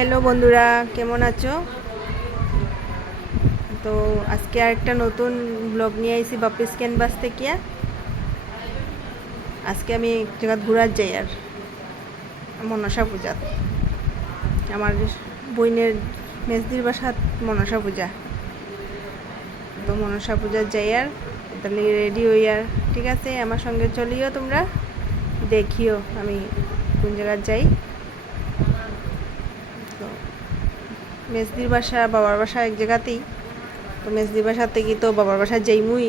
Hello বন্ধুরা, কেমন আছো? তো আজকে আরেকটা নতুন ব্লগ নিয়ে আইছি বাপিস ক্যানভাস থেকে। আজকে আমি এক জায়গা ঘুরার যাই আর মনসা পূজা। আমার বইনের মেজদির বাসাত মনসা পূজা, তো মনসা পূজার যাই আর তাহলে রেডি হই আর। ঠিক আছে, আমার সঙ্গে চলিও, তোমরা দেখিও আমি কোন জায়গায় যাই। তো মেজদির বাসা বাবার বাসা এক জায়গাতেই, তো মেজদির বাসা থেকে তো বাবার বাসা যাইমুই,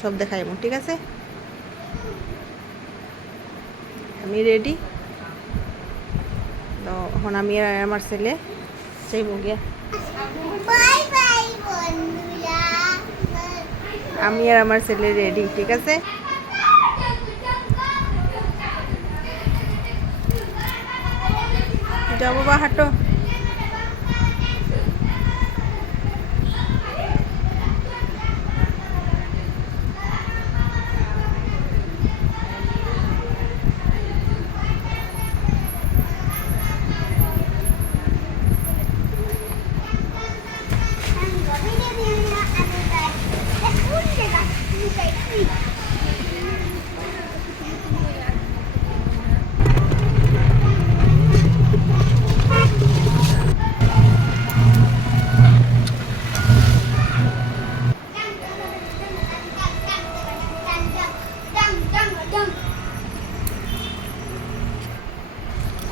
সব দেখাইমু। ঠিক আছে, আমি রেডি। তো এখন আমি আর আমার ছেলে যাইমু গিয়া। আমি আর আমার ছেলে রেডি। ঠিক আছে, যাবো বা হাঁটো।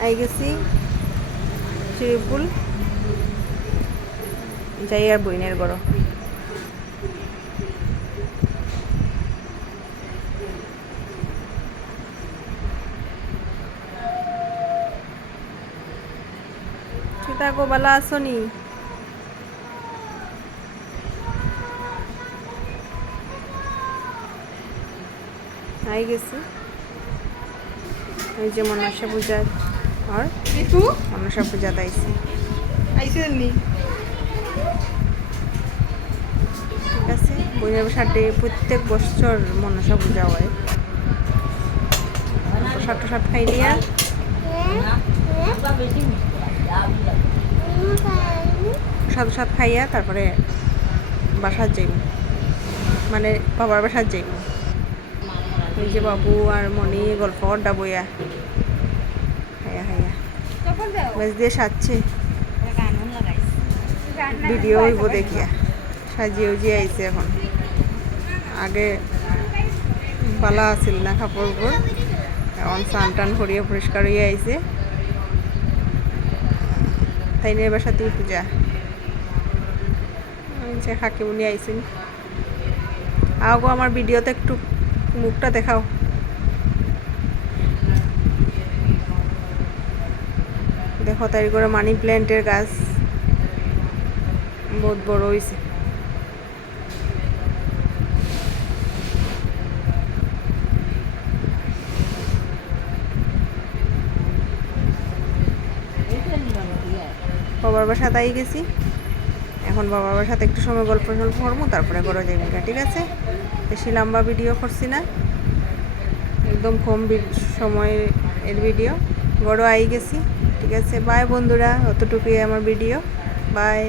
আই গেছি চিরিপুল যাই আর বইনের গড়। সীতা গো, বালা আসনি? আই গেছি ওই যে মনসা পূজা আর মনসা পূজা আইসি নি। ঠিক আছে, বইনের বাসাতে প্রত্যেক বছর মনসা পূজা হয়। প্রসাদ টসাদ খাই দিয়া প্রসাদ টসাদ খাইয়া তারপরে বাসার যাইব, মানে বাবার বাসার যাইব। এই যে বাবু আর মনি গল্প আড্ডা বইয়া হাইয়া হাইয়া বেশ দিয়ে সাজছে, ভিডিও হইব দেখিয়া। সাজিয়ে উজিয়ে আইছে এখন, আগে পালা আছিল না কাপড়, এখন স্নান টান করিয়া পরিষ্কার হইয়া আইছে। তাই নিয়ে এবার সাথে পূজা খাকি উনি আইছেন। আগো আমার ভিডিওতে একটু মুখটা দেখাও। দেখো তাই করে মানি প্ল্যান্টের গাছ বহুত বড় হয়েছে। বাবার বাসাতে আই গেছি, এখন বাবার বাসাতে একটু সময় গল্প টল্প করবো, তারপরে ঘরে যাই। ঠিক আছে, বেশি লম্বা ভিডিও করছি না, একদম কম সময়ের ভিডিও। ঘরে আই গেছি। ঠিক আছে, বাই বন্ধুরা, অতটুকুই আমার ভিডিও। বাই।